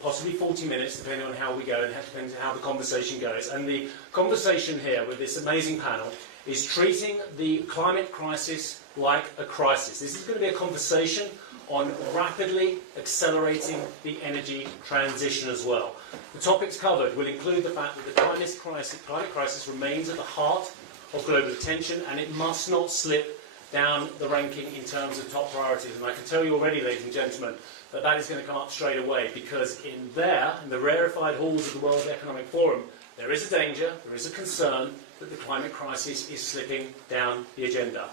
possibly 40 minutes, depending on how we go, and it depends on how the conversation goes. And the conversation here with this amazing panel is treating the climate crisis like a crisis. This is going to be a conversation on rapidly accelerating the energy transition as well. The topics covered will include the fact that the climate crisis remains at the heart of global attention, and it must not slip down the ranking in terms of top priorities. And I can tell you already, ladies and gentlemen, that that is going to come up straight away, because in the rarefied halls of the World Economic Forum, there is a danger, there is a concern that the climate crisis is slipping down the agenda.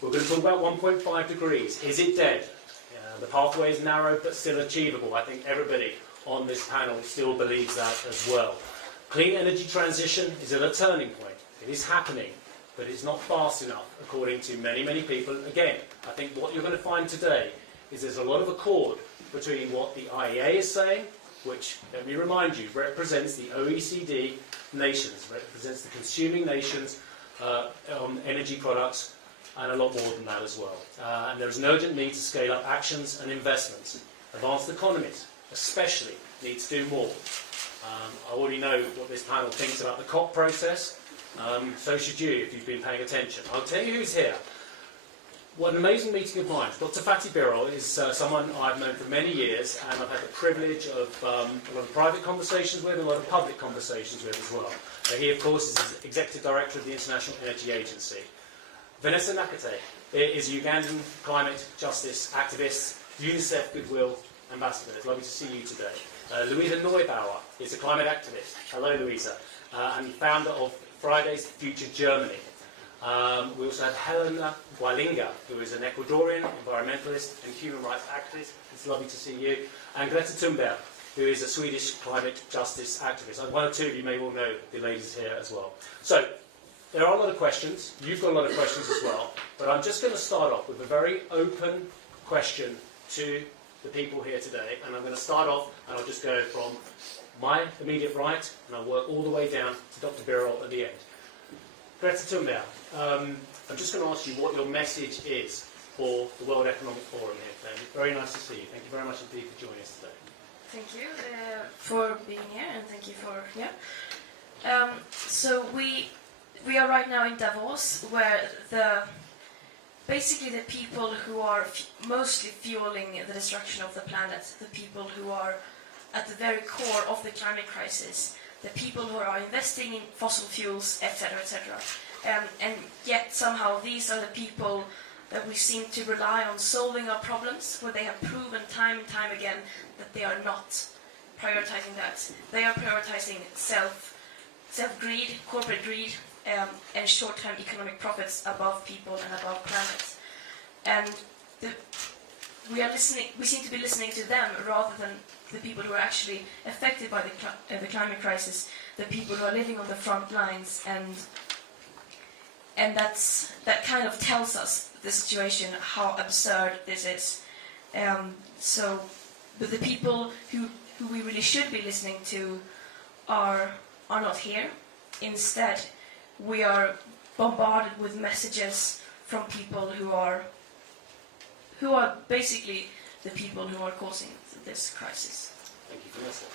We're going to talk about 1.5 degrees. Is it dead? The pathway is narrow but still achievable. I think everybody on this panel still believes that as well. Clean energy transition is at a turning point. It is happening, but it's not fast enough, according to many, many people. Again, I think what you're going to find today is there's a lot of accord between what the IEA is saying, which, let me remind you, represents the OECD nations, represents the consuming nations on energy products, and a lot more than that as well. And there is an urgent need to scale up actions and investments. Advanced economies, especially, need to do more. I already know what this panel thinks about the COP process. So should you, if you've been paying attention. I'll tell you who's here. What an amazing meeting of minds. Dr. Fatih Birol is someone I've known for many years, and I've had the privilege of a lot of private conversations with, and a lot of public conversations with as well. He, of course, is Executive Director of the International Energy Agency. Vanessa Nakate is a Ugandan climate justice activist, UNICEF Goodwill Ambassador. It's lovely to see you today. Luisa Neubauer is a climate activist. Hello, Luisa. And founder of Fridays for Future Germany. We also have Helena Gualinga, who is an Ecuadorian environmentalist and human rights activist. It's lovely to see you. And Greta Thunberg, who is a Swedish climate justice activist. One or two of you may all know the ladies here as well. So, there are a lot of questions. You've got a lot of questions as well. But I'm just going to start off with a very open question to the people here today. And I'm going to start off, and I'll just go from my immediate right, and I'll work all the way down to Dr. Birol at the end. Greta Thunberg, I'm just going to ask you what your message is for the World Economic Forum here today. Very nice to see you. Thank you very much indeed for joining us today. Thank you for being here, and thank you for So we are right now in Davos, where basically the people who are mostly fueling the destruction of the planet, the people who are at the very core of the climate crisis, the people who are investing in fossil fuels, etc., etc. And yet somehow these are the people that we seem to rely on solving our problems, where they have proven time and time again that they are not prioritizing that. They are prioritizing self-greed, corporate greed, and short-term economic profits above people and above planet. And we seem to be listening to them rather than the people who are actually affected by the climate crisis, the people who are living on the front lines, and that kind of tells us the situation, how absurd this is. But the people who we really should be listening to are not here. Instead, we are bombarded with messages from people who are basically the people who are causing this crisis. Thank you, Vanessa.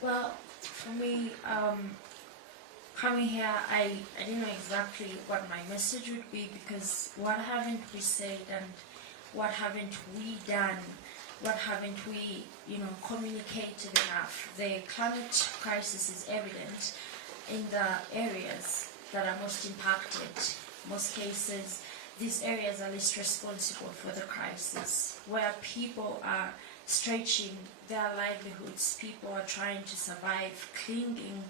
Well, for me, coming here, I didn't know exactly what my message would be, because what haven't we said and what haven't we done? What haven't we, communicated enough? The climate crisis is evident in the areas that are most impacted. Most cases, these areas are least responsible for the crisis, where people are stretching their livelihoods, people are trying to survive, clinging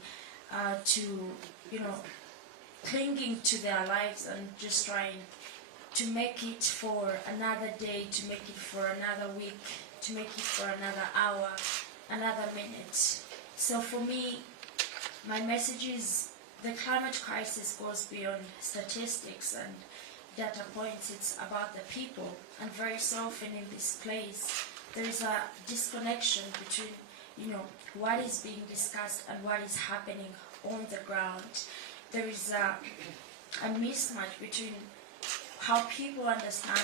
to their lives and just trying to make it for another day, to make it for another week, to make it for another hour, another minute. So for me, my message is the climate crisis goes beyond statistics and data points. It's about the people, and very so often in this place there is a disconnection between what is being discussed and what is happening on the ground. There is a mismatch between how people understand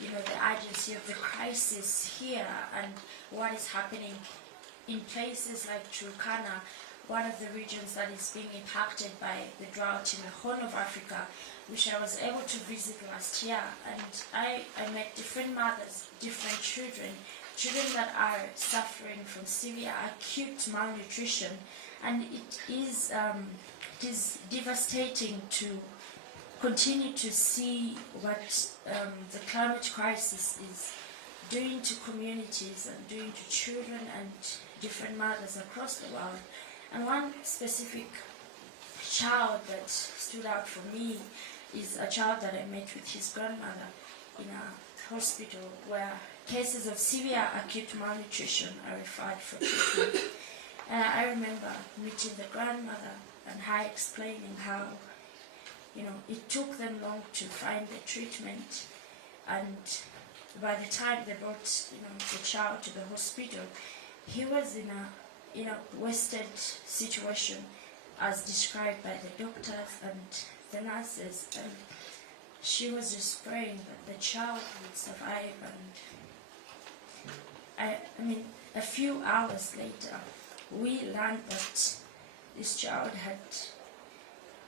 the urgency of the crisis here and what is happening in places like Turkana, one of the regions that is being impacted by the drought in the Horn of Africa, which I was able to visit last year, and I met different mothers, different children that are suffering from severe acute malnutrition, and it is devastating to continue to see what the climate crisis is doing to communities and doing to children and different mothers across the world. And one specific child that stood out for me is a child that I met with his grandmother in a hospital where cases of severe acute malnutrition are referred for treatment. And I remember meeting the grandmother and her explaining how, it took them long to find the treatment, and by the time they brought, the child to the hospital, he was in a wasted situation as described by the doctors and the nurses, and she was just praying that the child would survive. And I mean, a few hours later, we learned that this child had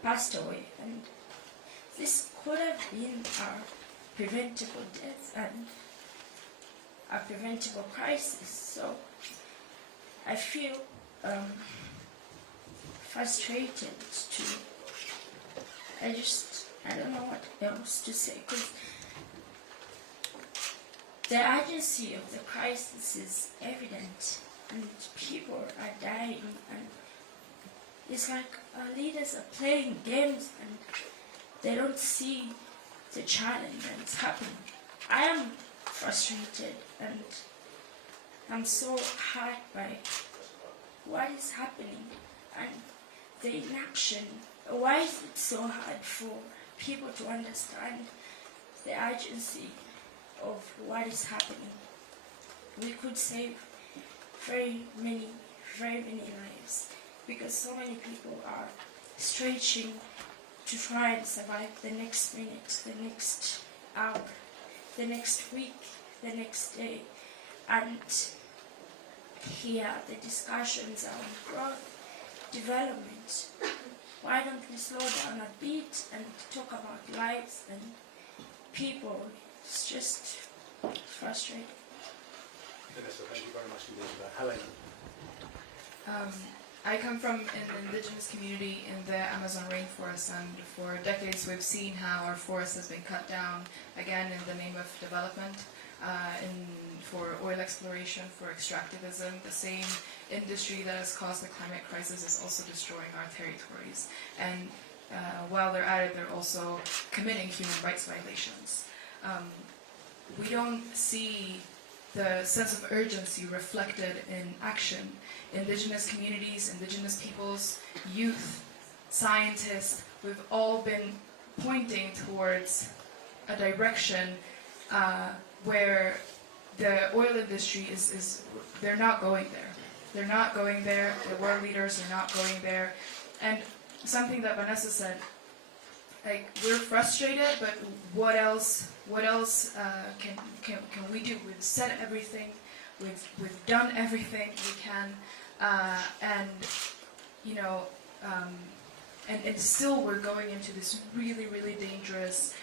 passed away, and this could have been a preventable death and a preventable crisis. So I feel frustrated I don't know what else to say, because the urgency of the crisis is evident and people are dying, and it's like our leaders are playing games and they don't see the challenge that's happening. I am frustrated and I'm so hurt by what is happening and the inaction. Why is it so hard for people to understand the urgency of what is happening? We could save very many lives, because so many people are stretching to try and survive the next minute, the next hour, the next week, the next day. And here the discussions are on growth, development. Why don't we slow down a bit and talk about lives and people? It's just frustrating. Vanessa, thank you very much indeed for that. Helena. I come from an indigenous community in the Amazon rainforest, and for decades we've seen how our forest has been cut down, again in the name of development, for oil exploration, for extractivism. The same industry that has caused the climate crisis is also destroying our territories. And while they're at it, they're also committing human rights violations. We don't see the sense of urgency reflected in action. Indigenous communities, indigenous peoples, youth, scientists, we've all been pointing towards a direction where the oil industry they're not going there. They're not going there, the world leaders are not going there. And something that Vanessa said, like, we're frustrated, but what else can we do? We've said everything, we've done everything we can, and still we're going into this really dangerous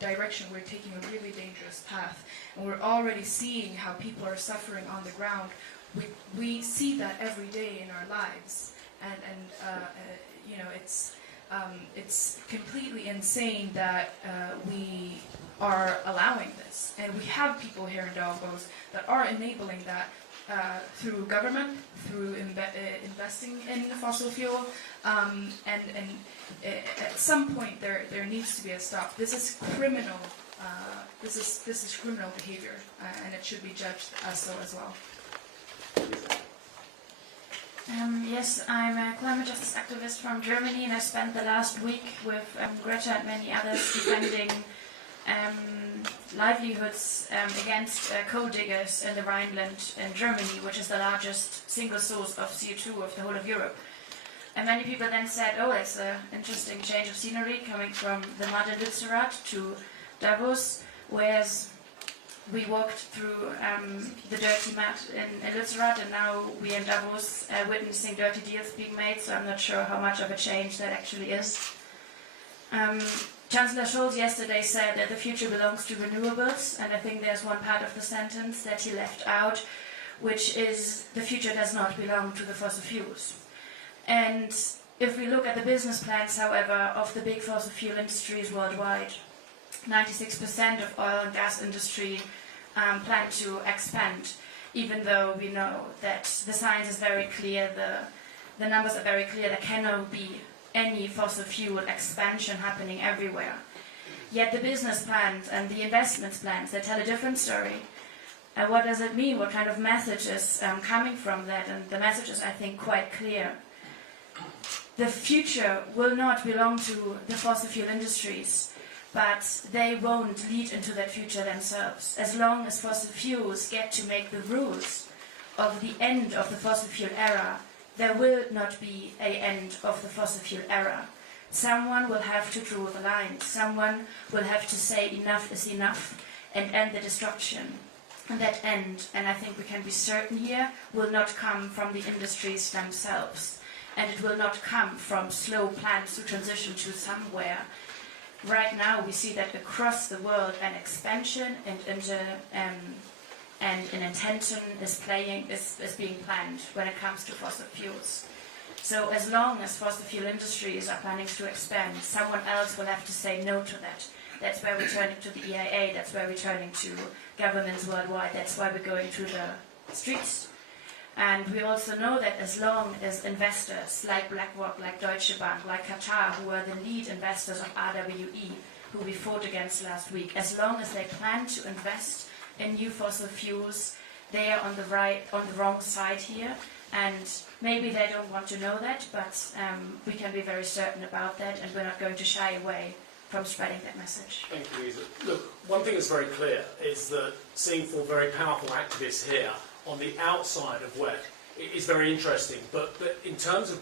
direction. We're taking a really dangerous path, and we're already seeing how people are suffering on the ground. We see that every day in our lives, and it's completely insane that we are allowing this, and we have people here in Davos that are enabling that through government, through investing in the fossil fuel, and at some point there needs to be a stop. This is criminal. This is criminal behavior, and it should be judged as so as well. Yes, I'm a climate justice activist from Germany, and I spent the last week with Greta and many others defending livelihoods against coal diggers in the Rhineland in Germany, which is the largest single source of CO2 of the whole of Europe. And many people then said, oh, it's an interesting change of scenery coming from the mud in Lützerath to Davos, whereas we walked through the dirty mat in Lützerath, and now we're in Davos witnessing dirty deals being made, so I'm not sure how much of a change that actually is. Chancellor Scholz yesterday said that the future belongs to renewables, and I think there's one part of the sentence that he left out, which is the future does not belong to the fossil fuels. And if we look at the business plans, however, of the big fossil fuel industries worldwide, 96% of oil and gas industry plan to expand, even though we know that the science is very clear, the numbers are very clear, there cannot be any fossil fuel expansion happening everywhere. Yet the business plans and the investment plans, they tell a different story. And what does it mean? What kind of message is coming from that? And the message is, I think, quite clear. The future will not belong to the fossil fuel industries, but they won't lead into that future themselves. As long as fossil fuels get to make the rules of the end of the fossil fuel era, there will not be an end of the fossil fuel era. Someone will have to draw the line. Someone will have to say enough is enough and end the destruction. And that end, and I think we can be certain here, will not come from the industries themselves. And it will not come from slow plans to transition to somewhere. Right now we see that across the world an expansion and an intention is being planned when it comes to fossil fuels. So as long as fossil fuel industries are planning to expand, someone else will have to say no to that. That's why we're turning to the EIA, that's why we're turning to governments worldwide, that's why we're going to the streets. And we also know that as long as investors like BlackRock, like Deutsche Bank, like Qatar, who are the lead investors of RWE, who we fought against last week, as long as they plan to invest in new fossil fuels, they are on the wrong side here. And maybe they don't want to know that, but we can be very certain about that, and we're not going to shy away from spreading that message. Thank you, Luisa. Look, one thing that's very clear is that seeing four very powerful activists here on the outside of WEC is very interesting, but in terms of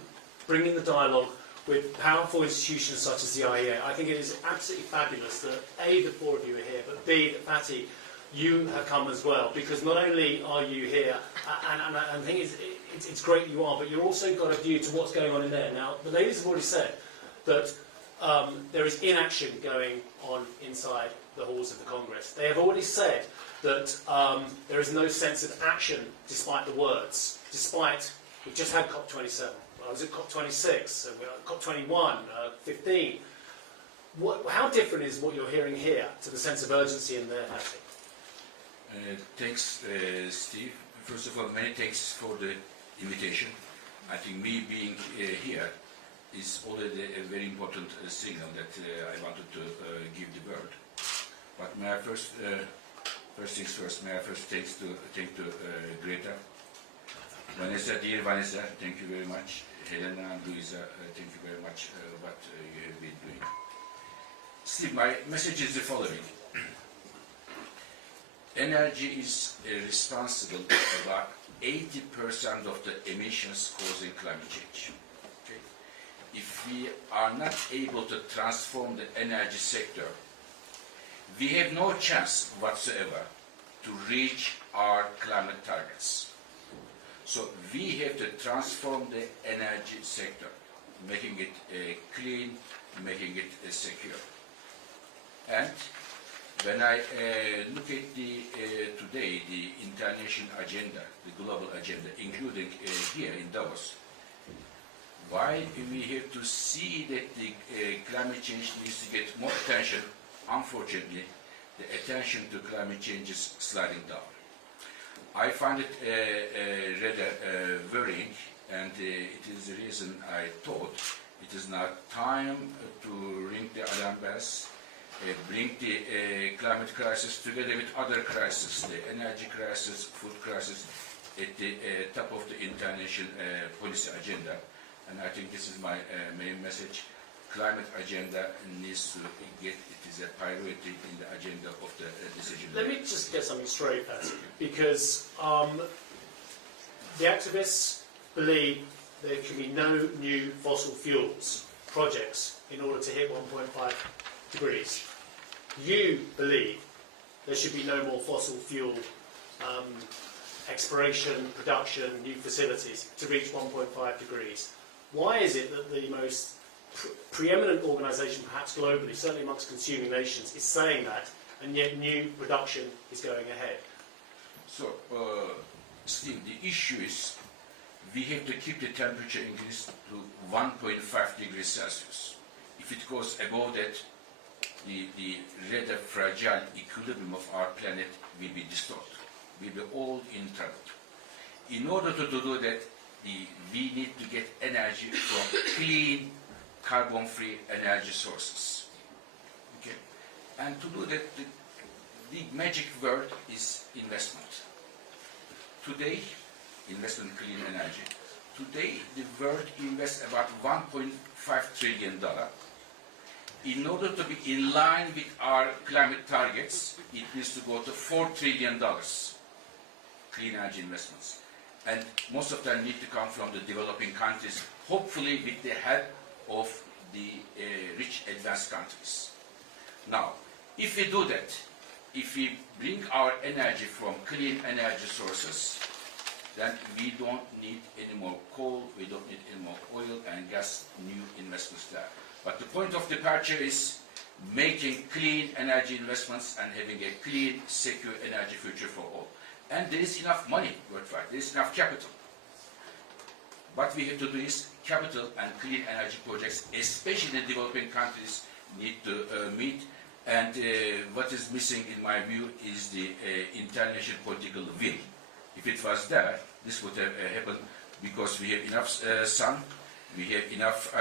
bringing the dialogue with powerful institutions such as the IEA, I think it is absolutely fabulous that A, the four of you are here, but B, that Fatih, you have come as well, because not only are you here, and I think it's great you are, but you've also got a view to what's going on in there. Now, the ladies have already said that there is inaction going on inside the halls of the Congress. They have already said that there is no sense of action despite the words, despite, we've just had COP27, I was at COP26, and we're at COP21, 15. How different is what you're hearing here to the sense of urgency in there, Fatih? Thanks, Steve. First of all, many thanks for the invitation. I think me being here is already a very important signal that I wanted to give the word. But may I first things first, may I first thank to Greta. Vanessa, dear Vanessa, thank you very much. Helena and Luisa, thank you very much what you have been doing. Steve, my message is the following. Energy is responsible for about 80% of the emissions causing climate change. Okay? If we are not able to transform the energy sector, we have no chance whatsoever to reach our climate targets. So we have to transform the energy sector, making it clean, making it secure. And when I look at today the international agenda, the global agenda, including here in Davos, why we have to see that the climate change needs to get more attention, unfortunately, the attention to climate change is sliding down. I find it rather worrying, and it is the reason I thought it is now time to ring the alarm bells, bring the climate crisis together with other crises, the energy crisis, food crisis, at the top of the international policy agenda. And I think this is my main message. Climate agenda needs to get, it is a priority in the agenda of the decision. Let me just get something straight, Fatih, because the activists believe there can be no new fossil fuels projects in order to hit 1.5 degrees. You believe there should be no more fossil fuel exploration, production, new facilities to reach 1.5 degrees. Why is it that the most preeminent organisation, perhaps globally, certainly amongst consuming nations, is saying that, and yet new production is going ahead? So, Steve, the issue is we have to keep the temperature increase to 1.5 degrees Celsius. If it goes above that, the rather fragile equilibrium of our planet will be distorted. We will be all in trouble. In order to do that, we need to get energy from clean, carbon-free energy sources. Okay? And to do that, the magic word is investment. Today, investment in clean energy. Today, the world invests about $1.5 trillion. In order to be in line with our climate targets, it needs to go to $4 trillion clean energy investments. And most of them need to come from the developing countries, hopefully with the help of the rich advanced countries. Now, if we do that, if we bring our energy from clean energy sources, then we don't need any more coal, we don't need any more oil and gas, new investments there. But the point of departure is making clean energy investments and having a clean, secure energy future for all. And there is enough money worldwide, there is enough capital. What we have to do is capital and clean energy projects, especially in developing countries, need to meet. And what is missing, in my view, is the international political will. If it was there, this would have happened because we have enough sun, we have enough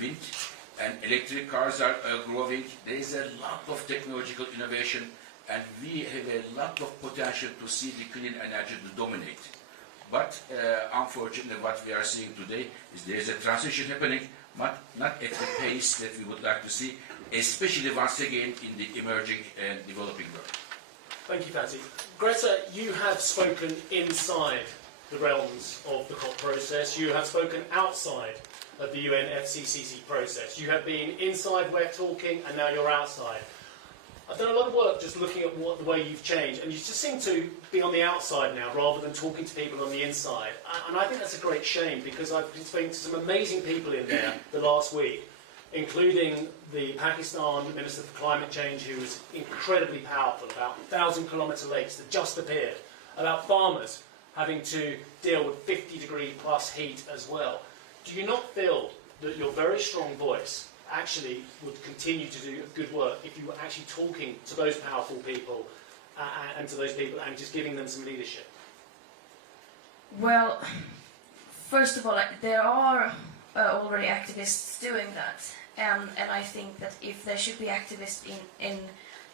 wind, and electric cars are growing. There is a lot of technological innovation, and we have a lot of potential to see the clean energy to dominate. But unfortunately, what we are seeing today is there is a transition happening, not at the pace that we would like to see, especially once again in the emerging and developing world. Thank you, Fatih. Greta, you have spoken inside the realms of the COP process. You have spoken outside of the UNFCCC process. You have been inside where talking, and now you're outside. I've done a lot of work just looking at the way you've changed, and you just seem to be on the outside now rather than talking to people on the inside. And I think that's a great shame, because I've been speaking to some amazing people in there the last week, including the Pakistan Minister for Climate Change, who was incredibly powerful, about 1,000-kilometre lakes that just appeared, about farmers having to deal with 50-degree plus heat as well. Do you not feel that your very strong voice actually would continue to do good work if you were actually talking to those powerful people and to those people and just giving them some leadership? Well, first of all, there are already activists doing that, and I think that if there should be activists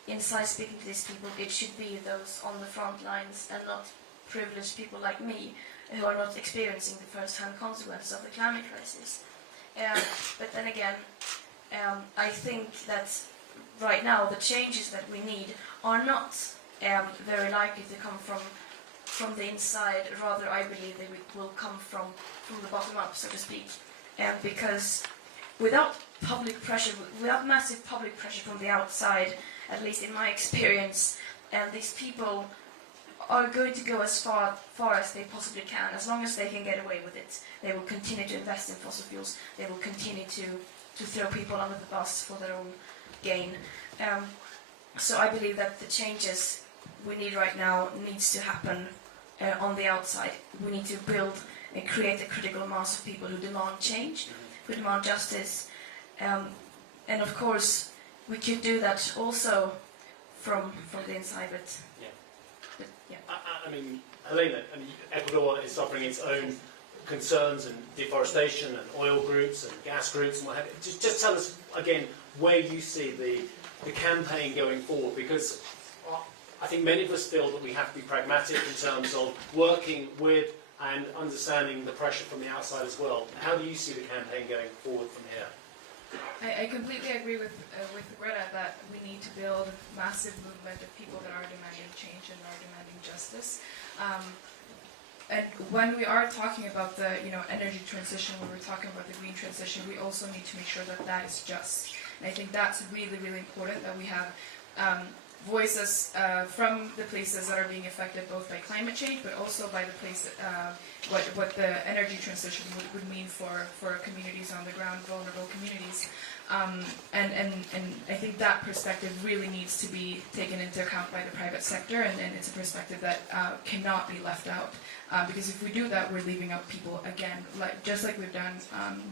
inside speaking to these people, it should be those on the front lines and not privileged people like me who are not experiencing the first-hand consequences of the climate crisis. But then again, I think that right now the changes that we need are not very likely to come from the inside. Rather, I believe they will come from the bottom up, so to speak. Because without public pressure, without massive public pressure from the outside, at least in my experience, these people are going to go as far as they possibly can. As long as they can get away with it, they will continue to invest in fossil fuels. They will continue to throw people under the bus for their own gain. So I believe that the changes we need right now needs to happen on the outside. We need to build and create a critical mass of people who demand change, who demand justice. And of course, we could do that also from the inside, but yeah. I mean, Helena, Ecuador is suffering its own concerns and deforestation and oil groups and gas groups and what have you. Just tell us again where you see the campaign going forward, because I think many of us feel that we have to be pragmatic in terms of working with and understanding the pressure from the outside as well. How do you see the campaign going forward from here? I completely agree with Greta that we need to build a massive movement of people that are demanding change and are demanding justice. And when we are talking about the energy transition, when we're talking about the green transition, we also need to make sure that that is just. And I think that's really, really important, that we have voices from the places that are being affected both by climate change, but also by the place what the energy transition would mean for communities on the ground, vulnerable communities. And I think that perspective really needs to be taken into account by the private sector, and it's a perspective that cannot be left out. Because if we do that, we're leaving out people again, just like we've done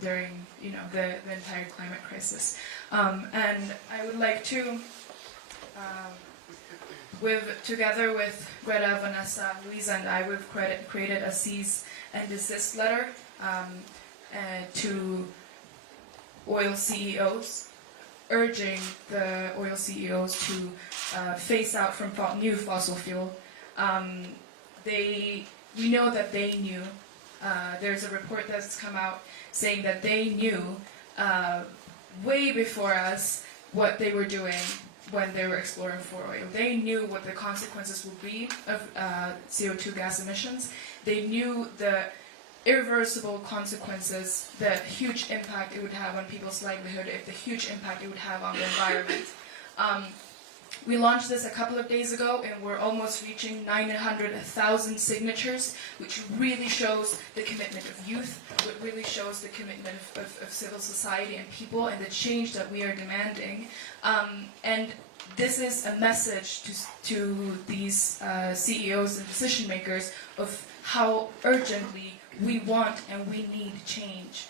during the entire climate crisis. And I would like to, together with Greta, Vanessa, Luisa, and I, we've created a cease and desist letter to oil CEOs, urging the oil CEOs to phase out from new fossil fuel. We know that they knew. There's a report that's come out saying that they knew way before us what they were doing when they were exploring for oil. They knew what the consequences would be of CO2 gas emissions. They knew the irreversible consequences, the huge impact it would have on people's livelihood, the huge impact it would have on the environment. We launched this a couple of days ago, and we're almost reaching 900,000 signatures, which really shows the commitment of youth, it really shows the commitment of civil society and people, and the change that we are demanding. And this is a message to these CEOs and decision makers of how urgently we want and we need change.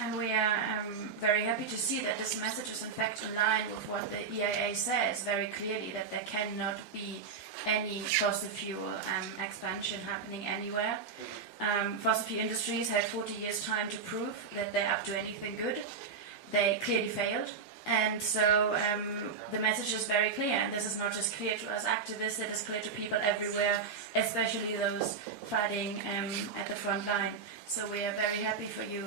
And we are very happy to see that this message is in fact in line with what the EIA says very clearly, that there cannot be any fossil fuel expansion happening anywhere. Fossil fuel industries had 40 years' time to prove that they're up to anything good. They clearly failed. And so the message is very clear, and this is not just clear to us activists, it is clear to people everywhere, especially those fighting at the front line. So we are very happy for you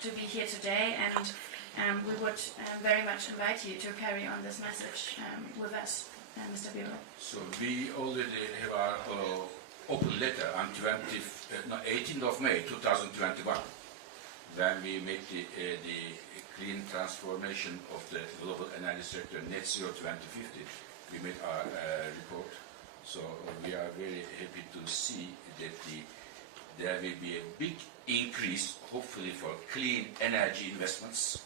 to be here today, and we would very much invite you to carry on this message with us, Mr. Birol. So we already have our open letter on 18th of May 2021, when we made the clean transformation of the global energy sector net zero 2050. We made our report. So we are very happy to see that there will be a big increase, hopefully, for clean energy investments,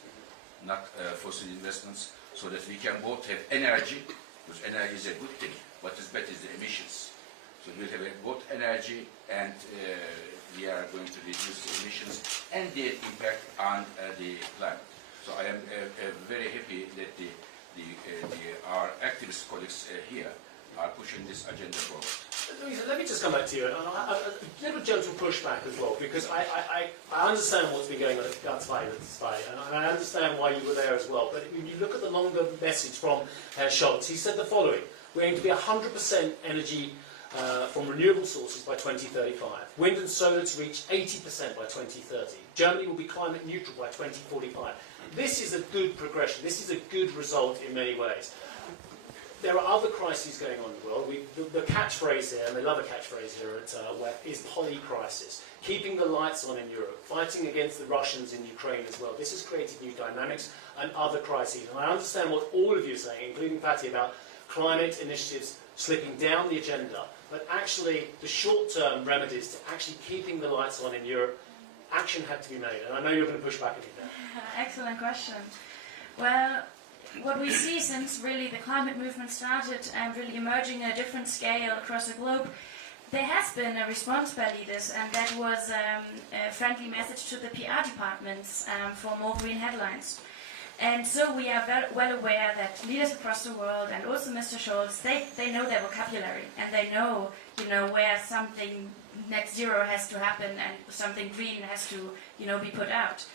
not fossil investments, so that we can both have energy, because energy is a good thing. What is better is the emissions. So we'll have both energy, and we are going to reduce the emissions and their impact on the climate. So I am very happy that our activist colleagues here are pushing this agenda forward. Luisa, let me just come back to you. A little gentle pushback as well, because I understand what's been going on at Gutsby, and I understand why you were there as well. But when you look at the longer message from Herr Scholz, he said the following: we're going to be 100% energy from renewable sources by 2035. Wind and solar to reach 80% by 2030. Germany will be climate neutral by 2045. This is a good progression. This is a good result in many ways. There are other crises going on in the world. The catchphrase here, and they love a catchphrase here at WEF, is polycrisis. Keeping the lights on in Europe, fighting against the Russians in Ukraine as well. This has created new dynamics and other crises. And I understand what all of you are saying, including Fatih, about climate initiatives slipping down the agenda, but actually the short-term remedies to actually keeping the lights on in Europe, action had to be made. And I know you're going to push back at me there. Excellent question. Well, what we see since really the climate movement started and really emerging at a different scale across the globe, there has been a response by leaders, and that was a friendly message to the PR departments for more green headlines. And so we are well aware that leaders across the world, and also Mr. Scholz, they know their vocabulary, and they know, where something net zero has to happen and something green has to, be put out.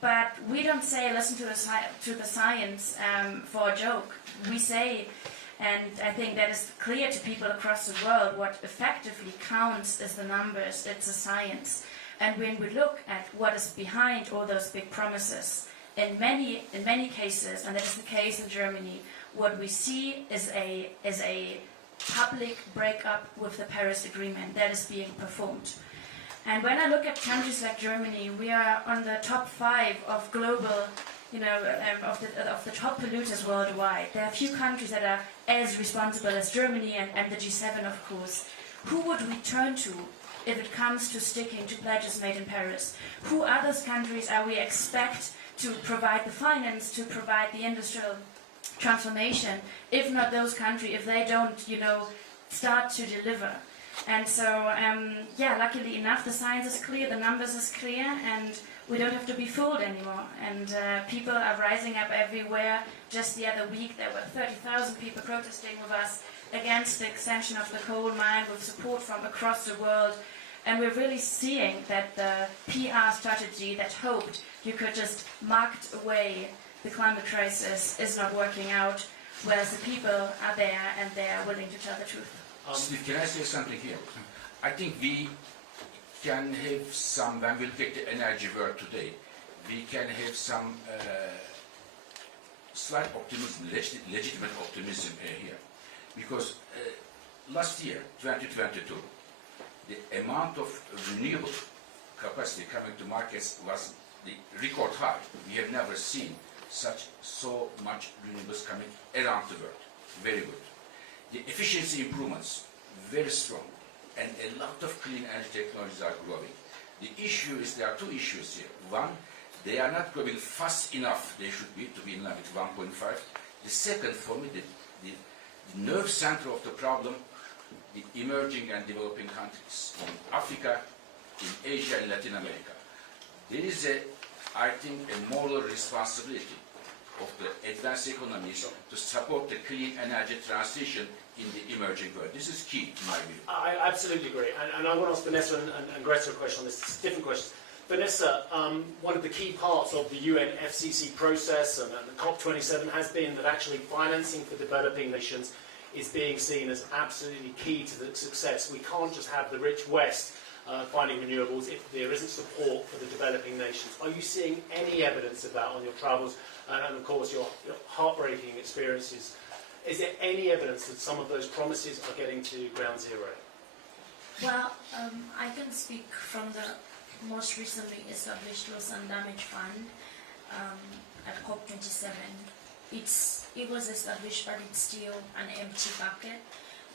But we don't say listen to the science for a joke. We say, and I think that is clear to people across the world, what effectively counts is the numbers, it's the science. And when we look at what is behind all those big promises, in many cases, and that is the case in Germany, what we see is a public breakup with the Paris Agreement that is being performed. And when I look at countries like Germany, we are on the top 5 of global, of the top polluters worldwide, there are a few countries that are as responsible as Germany and the G7, of course. Who would we turn to if it comes to sticking to pledges made in Paris? Who other countries are we expect to provide the finance, to provide the industrial transformation, if not those countries, if they don't, start to deliver? And so, luckily enough, the science is clear, the numbers is clear, and we don't have to be fooled anymore. And people are rising up everywhere. Just the other week, there were 30,000 people protesting with us against the extension of the coal mine, with support from across the world. And we're really seeing that the PR strategy that hoped you could just market away the climate crisis is not working out, whereas the people are there and they are willing to tell the truth. Steve, can I say something here? I think we can have some, when we take the energy world today, we can have some slight optimism, legitimate optimism here. Because last year, 2022, the amount of renewable capacity coming to markets was the record high. We have never seen so much renewables coming around the world. Very good. The efficiency improvements, very strong. And a lot of clean energy technologies are growing. The issue is, there are two issues here. One, they are not growing fast enough. They should be to be in line with 1.5. The second, for me, the nerve center of the problem, the emerging and developing countries in Africa, in Asia and Latin America. There is I think, a moral responsibility of the advanced economies to support the clean energy transition in the emerging world. This is key, in my view. I absolutely agree. And I want to ask Vanessa and Greta a question on this. Different questions. Vanessa, one of the key parts of the UN FCC process and the COP27 has been that actually financing for developing nations is being seen as absolutely key to the success. We can't just have the rich West finding renewables if there isn't support for the developing nations. Are you seeing any evidence of that on your travels and of course your heartbreaking experiences? Is there any evidence that some of those promises are getting to ground zero? Well, I can speak from the most recently established Loss and Damage Fund at COP27. It was established, but it's still an empty bucket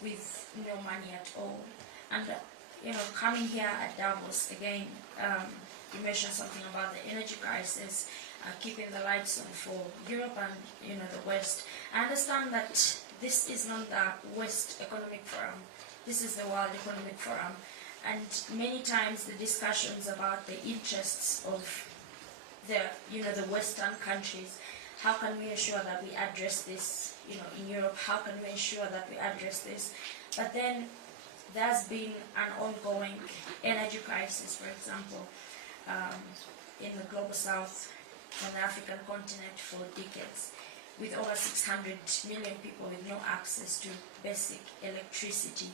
with no money at all. And coming here at Davos again, you mentioned something about the energy crisis, keeping the lights on for Europe and the West. I understand that this is not the West Economic Forum. This is the World Economic Forum, and many times the discussions about the interests of the Western countries. How can we ensure that we address this, in Europe? How can we ensure that we address this? But then there's been an ongoing energy crisis, for example, in the global south, on the African continent for decades, with over 600 million people with no access to basic electricity.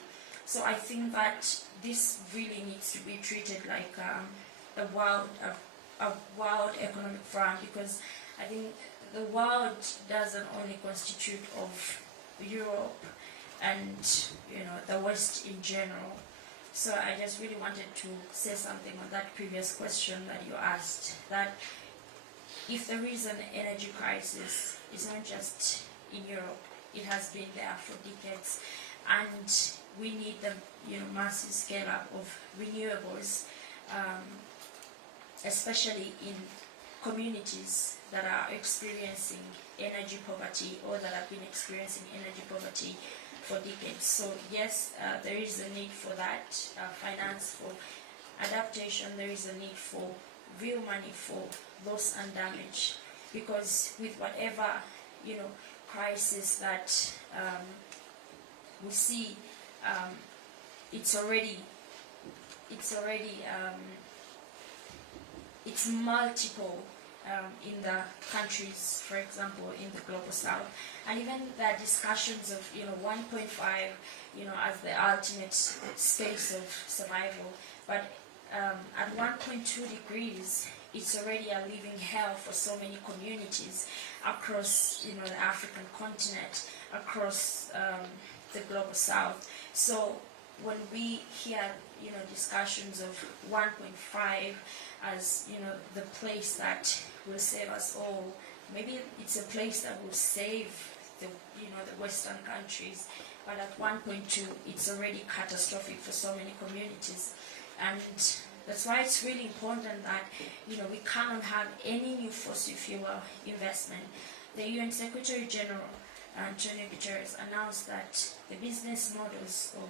So I think that this really needs to be treated like a world economic forum, because I think the world doesn't only constitute of Europe and the West in general. So I just really wanted to say something on that previous question that you asked, that if there is an energy crisis, it's not just in Europe, it has been there for decades, and we need the massive scale up of renewables, especially in communities that are experiencing energy poverty or that have been experiencing energy poverty for decades. So yes, there is a need for that finance for adaptation. There is a need for real money for loss and damage, because with whatever crisis that we see, it's multiple in the countries, for example, in the global south, and even the discussions of 1.5, as the ultimate space of survival, but at 1.2 degrees, it's already a living hell for so many communities across the African continent, across the global south. So when we hear discussions of 1.5 as the place that will save us all, maybe it's a place that will save the Western countries, but at 1.2 it's already catastrophic for so many communities, and that's why it's really important that we cannot have any new fossil fuel investment. The UN Secretary General Antonio Guterres announced that the business models of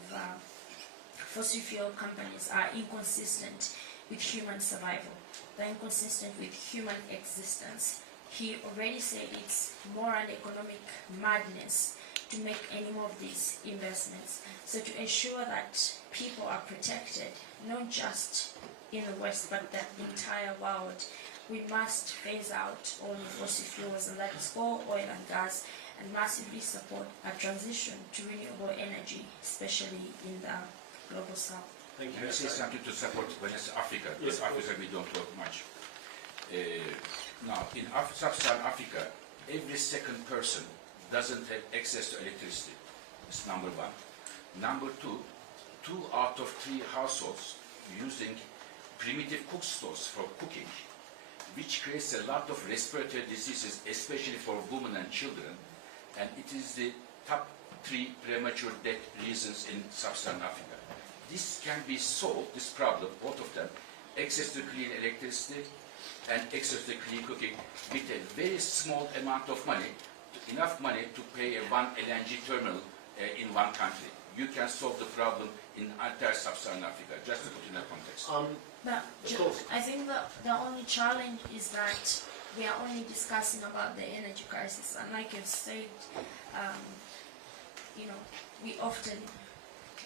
fossil fuel companies are inconsistent with human survival. They're inconsistent with human existence. He already said it's more an economic madness to make any more of these investments. So to ensure that people are protected, not just in the West, but the entire world, we must phase out all the fossil fuels and let us go oil and gas, and massively support a transition to renewable energy, especially in the global south. Thank you. Can I say something to support Vanessa, Africa? Yes, Because Africa we don't talk much. Now, in sub-Saharan Africa, every second person doesn't have access to electricity. That's number one. Number two, 2 out of 3 households using primitive cook stoves for cooking, which creates a lot of respiratory diseases, especially for women and children, and it is the top 3 premature death reasons in sub-Saharan Africa. This can be solved, this problem, both of them, access to clean electricity and access to clean cooking, with a very small amount of money, enough money to pay one LNG terminal in one country. You can solve the problem in entire sub-Saharan Africa, just to put in that context. But I think the only challenge is that we are only discussing about the energy crisis, and like you've said,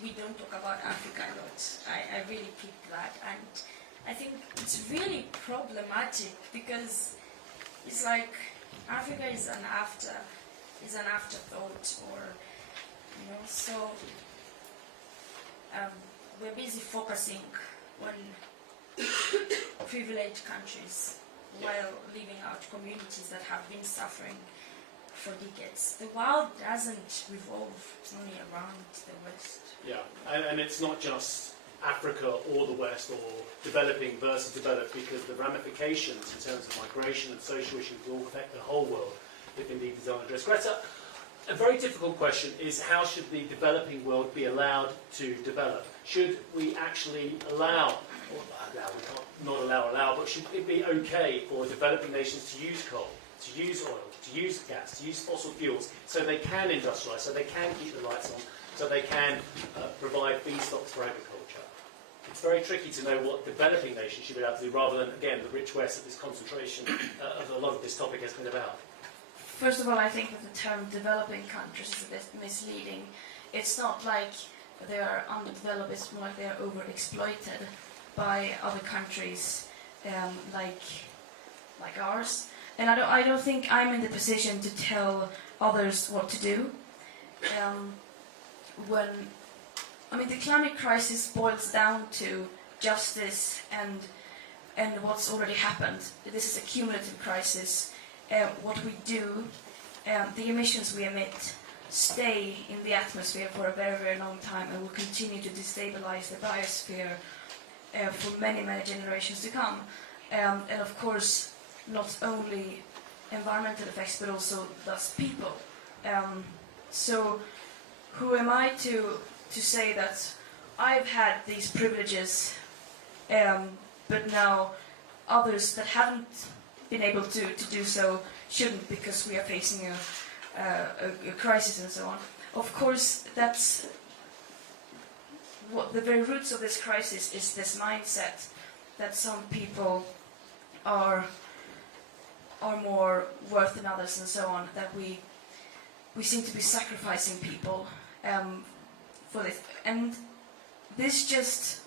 we don't talk about Africa a lot. I really picked that, and I think it's really problematic because it's like Africa is an afterthought, or so we're busy focusing on privileged countries while leaving out communities that have been suffering for decades. The world doesn't revolve only around the West. Yeah, and it's not just Africa or the West, or developing versus developed, because the ramifications in terms of migration and social issues will affect the whole world if indeed these aren't addressed. Greta, a very difficult question is, how should the developing world be allowed to develop? Should we actually allow, we can't not allow, but should it be okay for developing nations to use coal, to use oil, to use gas, to use fossil fuels, so they can industrialise, so they can keep the lights on, so they can provide feedstocks for agriculture? It's very tricky to know what developing nations should be able to do, rather than, again, the rich West that this concentration of a lot of this topic has been about. First of all, I think that the term developing countries is a bit misleading. It's not like they are underdeveloped, it's more like they are overexploited by other countries like ours. And I don't think I'm in the position to tell others what to do. The climate crisis boils down to justice and what's already happened. This is a cumulative crisis. What we do, the emissions we emit, stay in the atmosphere for a very, very long time and will continue to destabilize the biosphere for many, many generations to come. And of course, not only environmental effects, but also thus people. So who am I to say that I've had these privileges, but now others that haven't been able to do so shouldn't, because we are facing a crisis and so on. Of course, that's what the very roots of this crisis is, this mindset that some people are more worth than others and so on, that we seem to be sacrificing people for this. And this just,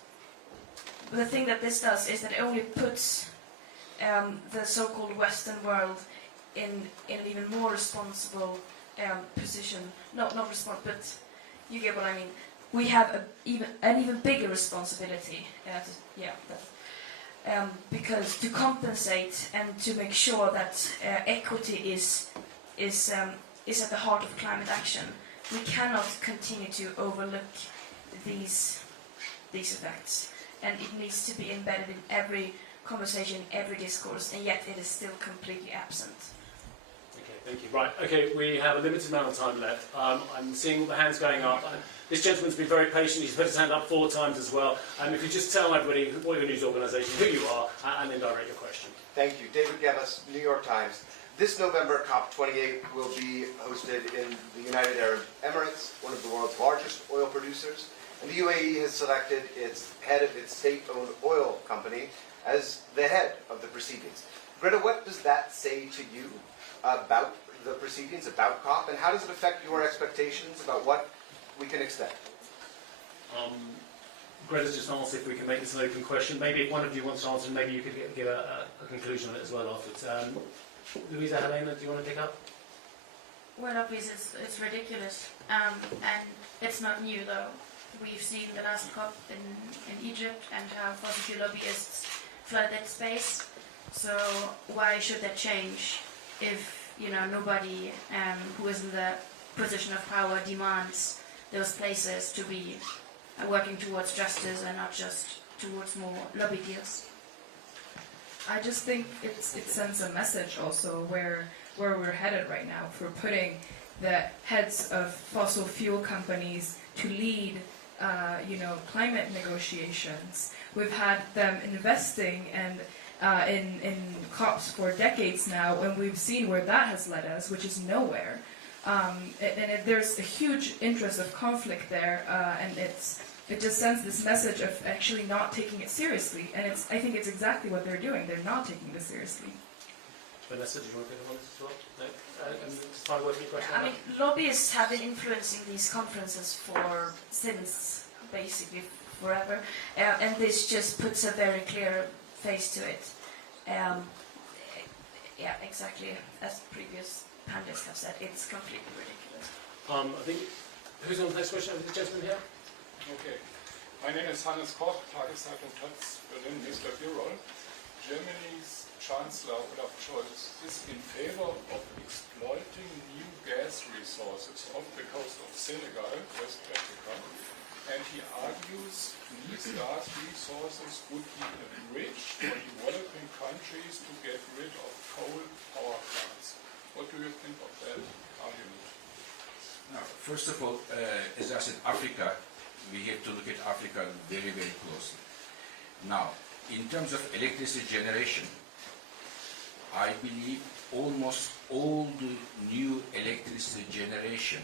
the thing that this does is that it only puts the so-called Western world in an even more responsible position. Not responsible, but you get what I mean. We have an even bigger responsibility. Because to compensate and to make sure that equity is at the heart of climate action, we cannot continue to overlook these effects, and it needs to be embedded in every conversation, every discourse, and yet it is still completely absent. Thank you. Right, okay, we have a limited amount of time left. I'm seeing all the hands going up. This gentleman's been very patient. He's put his hand up 4 times as well. If you just tell everybody what your news organisation, who you are, and then direct your question. Thank you. David Gemas, New York Times. This November, COP28 will be hosted in the United Arab Emirates, one of the world's largest oil producers. And the UAE has selected its head of its state-owned oil company as the head of the proceedings. Greta, what does that say to you about the proceedings, about COP, and how does it affect your expectations about what we can expect? Greta's just asked if we can make this an open question. Maybe if one of you wants to answer, maybe you could give a conclusion on it as well afterwards. Luisa, Helena, do you want to pick up? Well, obviously it's ridiculous, and it's not new though. We've seen the last COP in Egypt and how fossil fuel lobbyists flooded space. So why should that change if nobody who is in the position of power demands those places to be working towards justice and not just towards more lobby deals? I just think it sends a message also where we're headed right now, for putting the heads of fossil fuel companies to lead climate negotiations. We've had them investing and in COPs for decades now, and we've seen where that has led us, which is nowhere. There's a huge interest of conflict there, and it just sends this message of actually not taking it seriously. And I think it's exactly what they're doing. They're not taking this seriously. Vanessa, do you want to pick up on this as well? No? And just final word for your question. I mean, lobbyists have been influencing these conferences since basically forever, and this just puts a very clear face to it. Yeah, exactly as previous panelists have said, it's completely ridiculous. I think, who's on the next question? The gentleman here? Okay. My name is Hannes Koch, Tageszeitung Taz, Berlin, Mr. Birol. Germany's Chancellor Olaf Scholz is in favor of exploiting new gas resources off the coast of Senegal, West Africa, and he argues these gas resources would be a bridge for developing countries to get rid of coal power plants. What do you think of that argument? Now, first of all, as I said, Africa, we have to look at Africa very, very closely. Now, in terms of electricity generation, I believe almost all the new electricity generation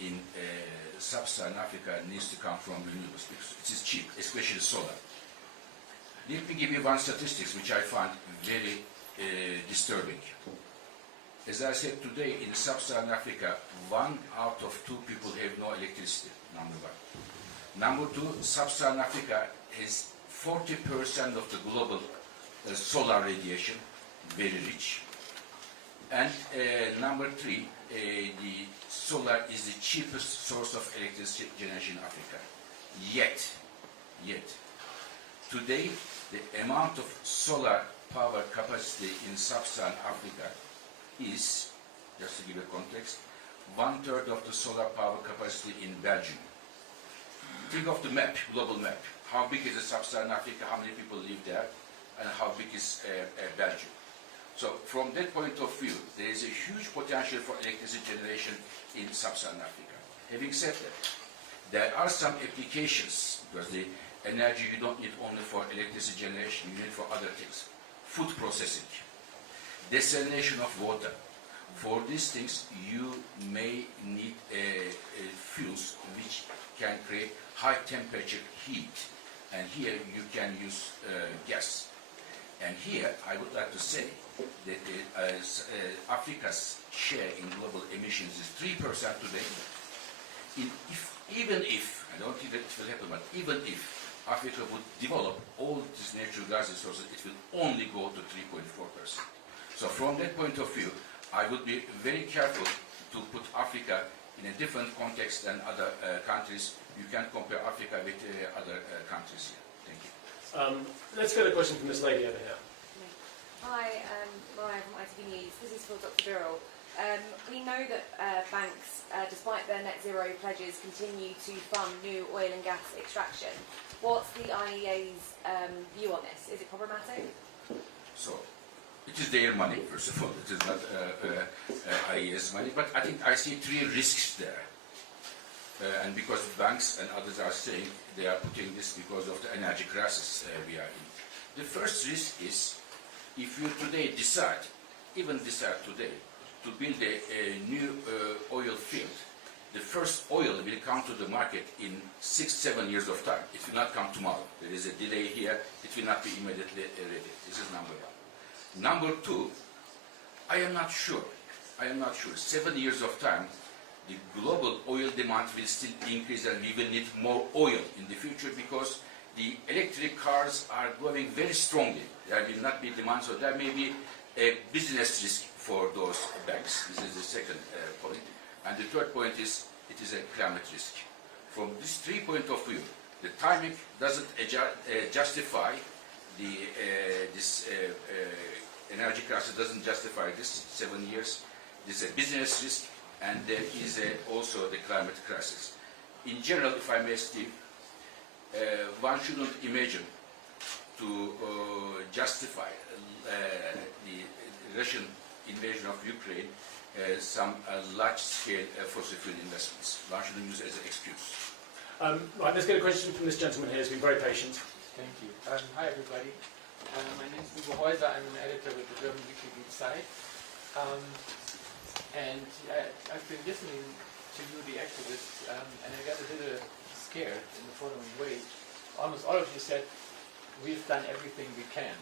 in sub-Saharan Africa needs to come from renewables because it is cheap, especially solar. Let me give you one statistics which I find very disturbing. As I said today, in sub-Saharan Africa, 1 out of 2 people have no electricity, number 1. Number 2, sub-Saharan Africa has 40% of the global solar radiation, very rich. And number 3, the solar is the cheapest source of electricity generation in Africa. Yet, today, the amount of solar power capacity in sub-Saharan Africa is, just to give a context, 1/3 of the solar power capacity in Belgium. Think of the map, global map. How big is sub-Saharan Africa, how many people live there, and how big is Belgium. So from that point of view, there is a huge potential for electricity generation in sub-Saharan Africa. Having said that, there are some applications, because the energy you don't need only for electricity generation, you need for other things. Food processing, desalination of water. For these things, you may need fuels which can create high temperature heat. And here you can use gas. And here I would like to say that Africa's share in global emissions is 3% today. Even if, I don't think that it will happen, but even if Africa would develop all these natural gas resources, it will only go to 3.4%. So from that point of view, I would be very careful to put Africa in a different context than other countries. You can't compare Africa with other countries here. Thank you. Let's get a question from this lady over here. Hi, Mariah from ITV News. This is for Dr. Birol. We know that banks, despite their net zero pledges, continue to fund new oil and gas extraction. What's the IEA's view on this? Is it problematic? So, It is their money, first of all. It is not IES money. But I think I see three risks there. And because banks and others are saying they are putting this because of the energy crisis we are in. The first risk is if you today decide, even decide today, to build a new oil field, the first oil will come to the market in 6-7 years of time. It will not come tomorrow. There is a delay here. It will not be immediately ready. This is number one. Number two, I am not sure. 7 years of time, the global oil demand will still increase and we will need more oil in the future because the electric cars are growing very strongly. There will not be demand, so there may be a business risk for those banks. This is the second point. And the third point is, it is a climate risk. From this 3 point of view, the timing doesn't justify this energy crisis doesn't justify this 7 years. This is a business risk, and there is also the climate crisis. In general, if I may, Steve, one shouldn't imagine to justify the Russian invasion of Ukraine some large-scale fossil fuel investments. One shouldn't use it as an excuse. Right, let's get a question from this gentleman here who's been very patient. Thank you. Hi, everybody. My name is Uwe Häuser. I'm an editor with the German weekly Zeit. I've been listening to you, the activists, and I got a little scared in the following way. Almost all of you said, we've done everything we can,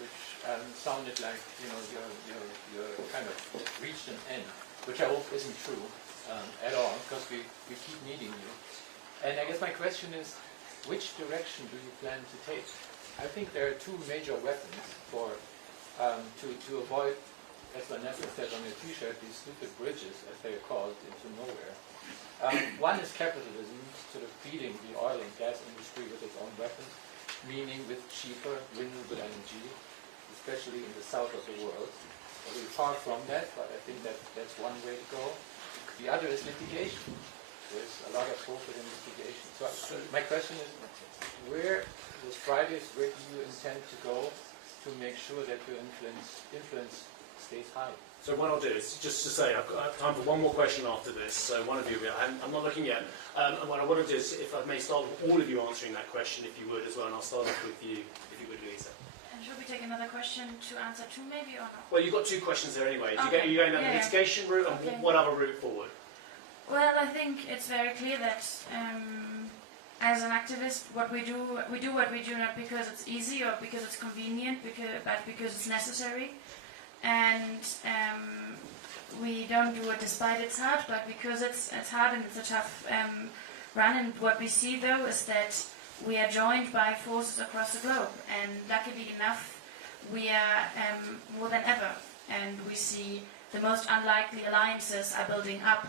which sounded like, you're kind of reached an end, which I hope isn't true at all, because we keep needing you. And I guess my question is, which direction do you plan to take? I think there are two major weapons for to avoid, as Vanessa said on her t-shirt, these stupid bridges, as they're called, into nowhere. One is capitalism, sort of feeding the oil and gas industry with its own weapons, meaning with cheaper renewable energy, especially in the south of the world. We're far from that, but I think that's one way to go. The other is litigation. There's a lot of focus in litigation. So my question is, where do you intend to go to make sure that your influence stays high? So what I'll do is just to say, I've got time for one more question after this. So one of you, I'm not looking yet. And what I want to do is, if I may start with all of you answering that question, if you would as well, and I'll start off with you, if you would, Luisa. And should we take another question to answer two, maybe, or not? Well, you've got two questions there anyway. Okay. You're going down the litigation route, and Okay. what other route forward? Well, I think it's very clear that as an activist, what we do what we do not because it's easy or because it's convenient, but because it's necessary. And we don't do it despite it's hard, but because it's hard and it's a tough run. And what we see, though, is that we are joined by forces across the globe. And luckily enough, we are more than ever. And we see the most unlikely alliances are building up.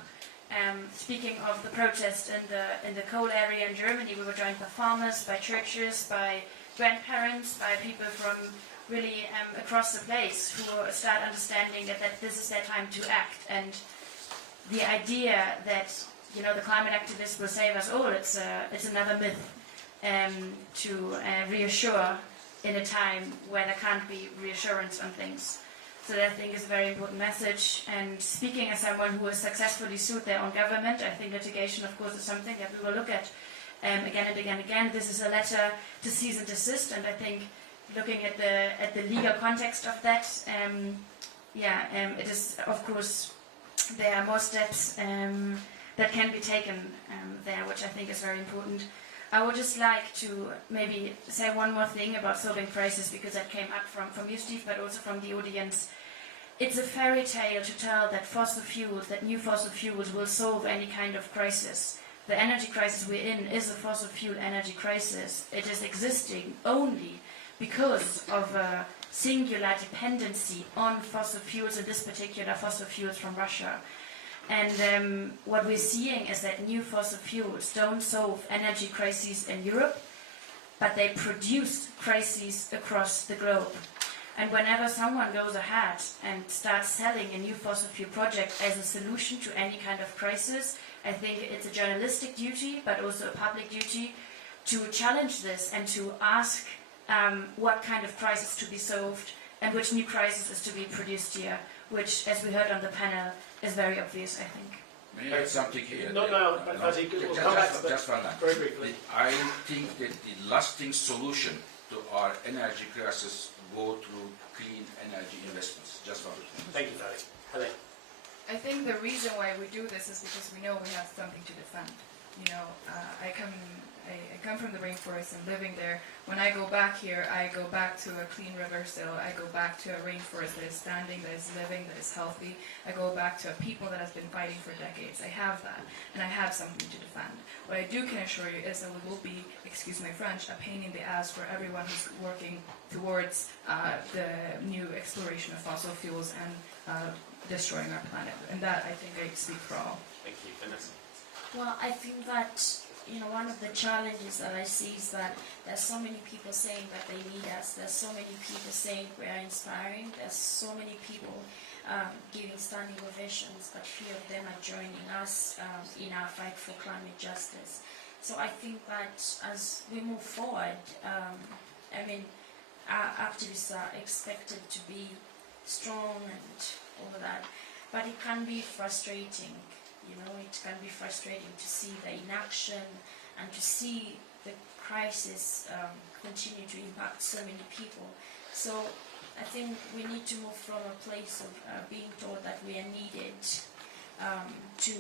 Speaking of the protest in the coal area in Germany, we were joined by farmers, by churches, by grandparents, by people from really across the place who start understanding that this is their time to act. And the idea that the climate activists will save us all, it's another myth to reassure in a time where there can't be reassurance on things. So that, I think, is a very important message. And speaking as someone who has successfully sued their own government, I think litigation, of course, is something that we will look at again and again and again. This is a letter to cease and desist, and I think looking at the legal context of that, it is, of course, there are more steps that can be taken there, which I think is very important. I would just like to maybe say one more thing about solving crisis, because that came up from you, Steve, but also from the audience. It's a fairy tale to tell that new fossil fuels will solve any kind of crisis. The energy crisis we're in is a fossil fuel energy crisis. It is existing only because of a singular dependency on fossil fuels, in this particular fossil fuels from Russia. And what we're seeing is that new fossil fuels don't solve energy crises in Europe, but they produce crises across the globe. And whenever someone goes ahead and starts selling a new fossil fuel project as a solution to any kind of crisis, I think it's a journalistic duty, but also a public duty, to challenge this and to ask what kind of crisis to be solved and which new crisis is to be produced here, which, as we heard on the panel, is very obvious, I think. May I add something here? Not now, but Fatih, we'll come back to that just one line. very briefly. I think that the lasting solution to our energy crisis go through clean energy investments. Just one. Thank you, Fatih. Helena. I think the reason why we do this is because we know we have something to defend. You know, I come from the rainforest and living there. When I go back here, I go back to a clean river still. I go back to a rainforest that is standing, that is living, that is healthy. I go back to a people that has been fighting for decades. I have that, and I have something to defend. What I do can assure you is that we will be, excuse my French, a pain in the ass for everyone who's working towards the new exploration of fossil fuels and destroying our planet. And that, I think, I speak for all. Thank you, Vanessa. Well, I think that, you know, one of the challenges that I see is that there's so many people saying that they need us. There's so many people saying we are inspiring. There's so many people giving standing ovations, but few of them are joining us in our fight for climate justice. So I think that as we move forward, I mean, our activists are expected to be strong and all of that, but it can be frustrating. You know, it can be frustrating to see the inaction and to see the crisis continue to impact so many people. So I think we need to move from a place of being told that we are needed to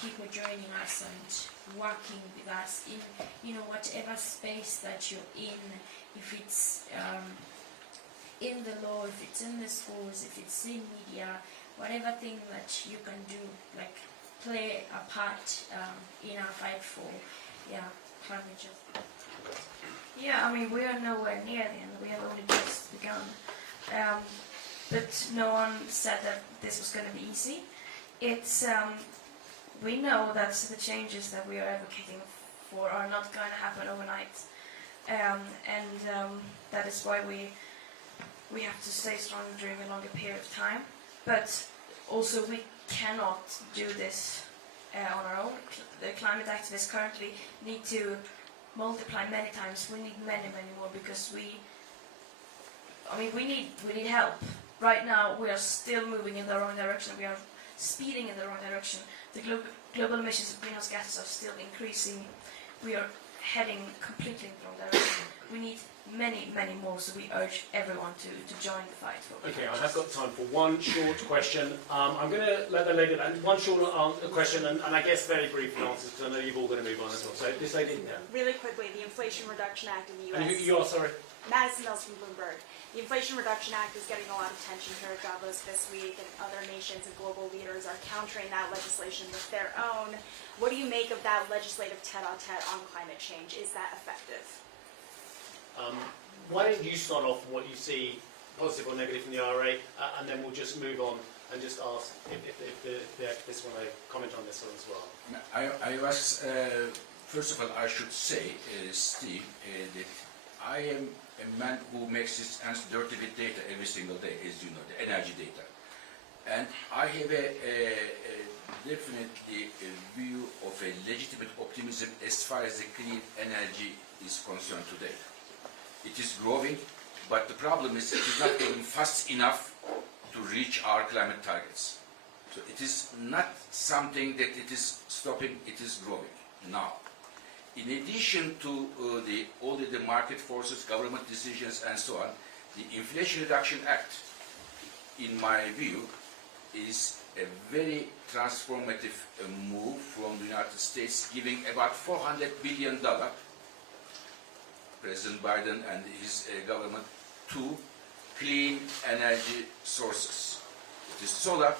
people joining us and working with us in, you know, whatever space that you're in, if it's in the law, if it's in the schools, if it's in media, whatever thing that you can do, like play a part in our fight for, climate justice. Yeah, I mean, we are nowhere near the end. We have only just begun. But no one said that this was going to be easy. It's we know that the changes that we are advocating for are not going to happen overnight, and that is why we have to stay strong during a longer period of time. But also, we cannot do this on our own. The climate activists currently need to multiply many times. We need many more because we need help. Right now we are still moving in the wrong direction. We are speeding in the wrong direction. The global emissions of greenhouse gases are still increasing. We are heading completely in the wrong direction. We need many more, so we urge everyone to join the fight. Okay, I have got time for one short question. I'm going to let the lady, and one short question, and I guess very brief answers, because I know you've all got to move on as well. So this lady, yeah. Really quickly, the Inflation Reduction Act in the U.S. And you are, sorry? Madison Mills from Bloomberg. The Inflation Reduction Act is getting a lot of attention here at Davos this week, and other nations and global leaders are countering that legislation with their own. What do you make of that legislative tete-a-tete on climate change? Is that effective? Why don't you start off what you see, positive or negative, from the IRA, and then we'll just move on and just ask if the activists want to comment on this one as well. I was, first of all, I should say, Steve, that I am a man who makes his hands dirty with data every single day, as you know, the energy data. And I have definitely a view of a legitimate optimism as far as the clean energy is concerned today. It is growing, but the problem is it is not growing fast enough to reach our climate targets. So it is not something that it is stopping, it is growing now. In addition to all the market forces, government decisions and so on, the Inflation Reduction Act, in my view, is a very transformative move from the United States, giving about $400 billion President Biden and his government to clean energy sources. It is solar,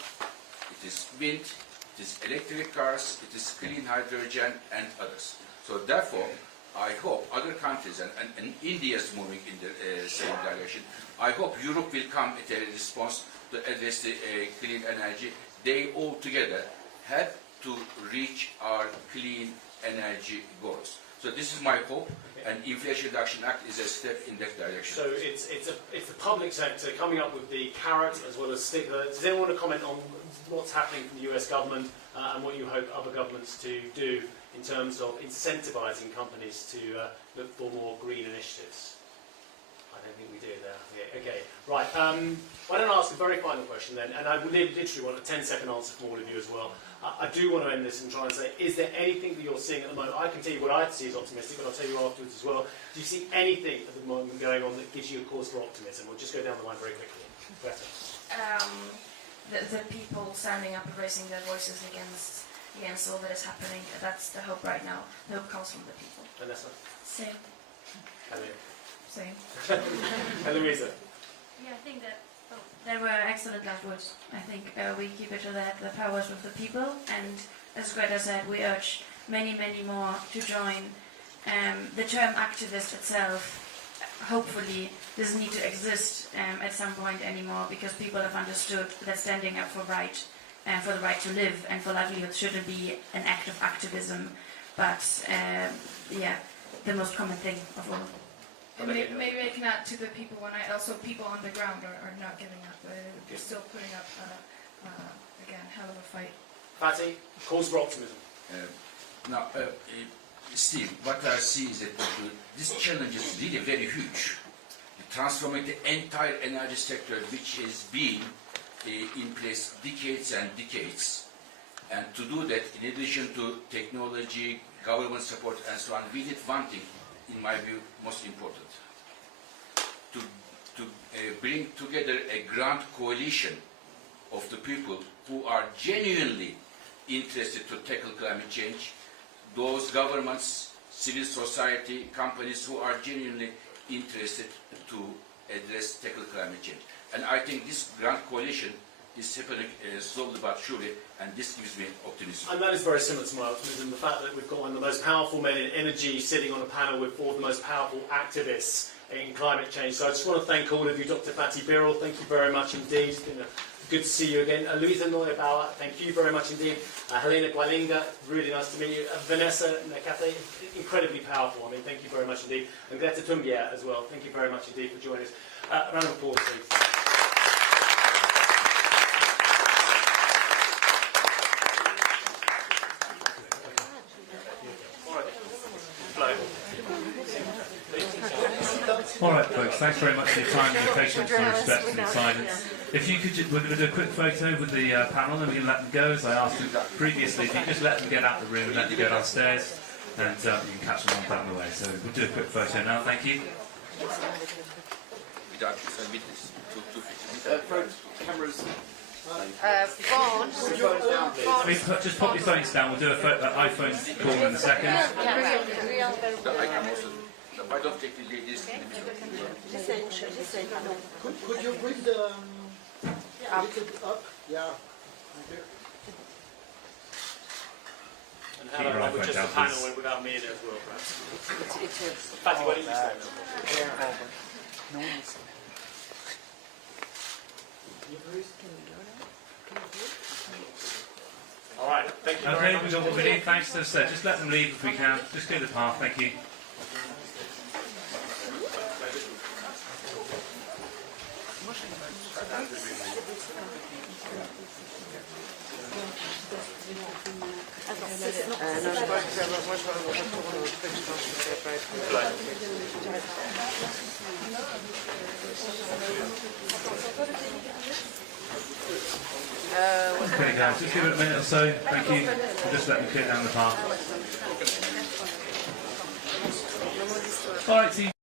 it is wind, it is electric cars, it is clean hydrogen and others. So therefore, I hope other countries, and India is moving in the same direction, I hope Europe will come at a response to address the clean energy. They all together have to reach our clean energy goals. So this is my hope, and Inflation Reduction Act is a step in that direction. So it's the public sector coming up with the carrot as well as stick. Does anyone want to comment on what's happening from the US government and what you hope other governments to do in terms of incentivising companies to look for more green initiatives? I don't think we do there. Yeah, okay. Right, why don't I ask a very final question then, and I would literally want a 10-second answer from all of you as well. I do want to end this and try and say, is there anything that you're seeing at the moment? I can tell you what I see as optimistic, but I'll tell you afterwards as well. Do you see anything at the moment going on that gives you a cause for optimism? We'll just go down the line very quickly. Greta. The people standing up and raising their voices against all that is happening. That's the hope right now. The hope comes from the people. Vanessa. Same. Helena. Same. And Luisa. Yeah, I think that They were excellent last words. I think we keep it to that. The power is with the people, and as Greta said, we urge many, many more to join. The term activist itself, hopefully, doesn't need to exist at some point anymore, because people have understood that standing up for the right to live and for livelihood shouldn't be an act of activism, but the most common thing of all. And maybe I can add to the people people on the ground are not giving up. They're still putting up, again, hell of a fight. Fatih, cause for optimism. Now, Steve, what I see is that this challenge is really very huge. Transforming the entire energy sector, which has been in place decades and decades. And to do that, in addition to technology, government support, and so on, we did one thing, in my view, most important. To bring together a grand coalition of the people who are genuinely interested to tackle climate change, those governments, civil society, companies who are genuinely interested to tackle climate change. And I think this grand coalition is happening slowly but surely, and this gives me optimism. And that is very similar to my optimism, the fact that we've got one of the most powerful men in energy sitting on a panel with four of the most powerful activists in climate change. So I just want to thank all of you. Dr. Fatih Birol, thank you very much indeed. It's been good to see you again. Luisa Neubauer, thank you very much indeed. Helena, Gualinga, really nice to meet you. Vanessa, Nakate, incredibly powerful. I mean, thank you very much indeed. And Greta Thunberg as well. Thank you very much indeed for joining us. A round of applause, please. All right, folks, thanks very much for your time and your patience and your respect and your silence. If you could, we're going to do a quick photo with the panel, and we can let them go, as I asked you previously. If you just let them get out of the room and let them go downstairs, and you can catch them on down the way. So we'll do a quick photo now, thank you. Cameras. Just pop your phones down, we'll do an iPhone call in a second. I don't take the ladies. Could you bring the little up? Yeah. And how about with just the panel and without me in it as well, perhaps? Fatih, why don't you stay now? No one is. All right, thank you very Okay, much. we've got what we need. Thanks to the set. Just let them leave if we can. Just go to the path, thank you. Okay guys, just give it a minute or so, thank you. We'll just let them get down the path. Alright team.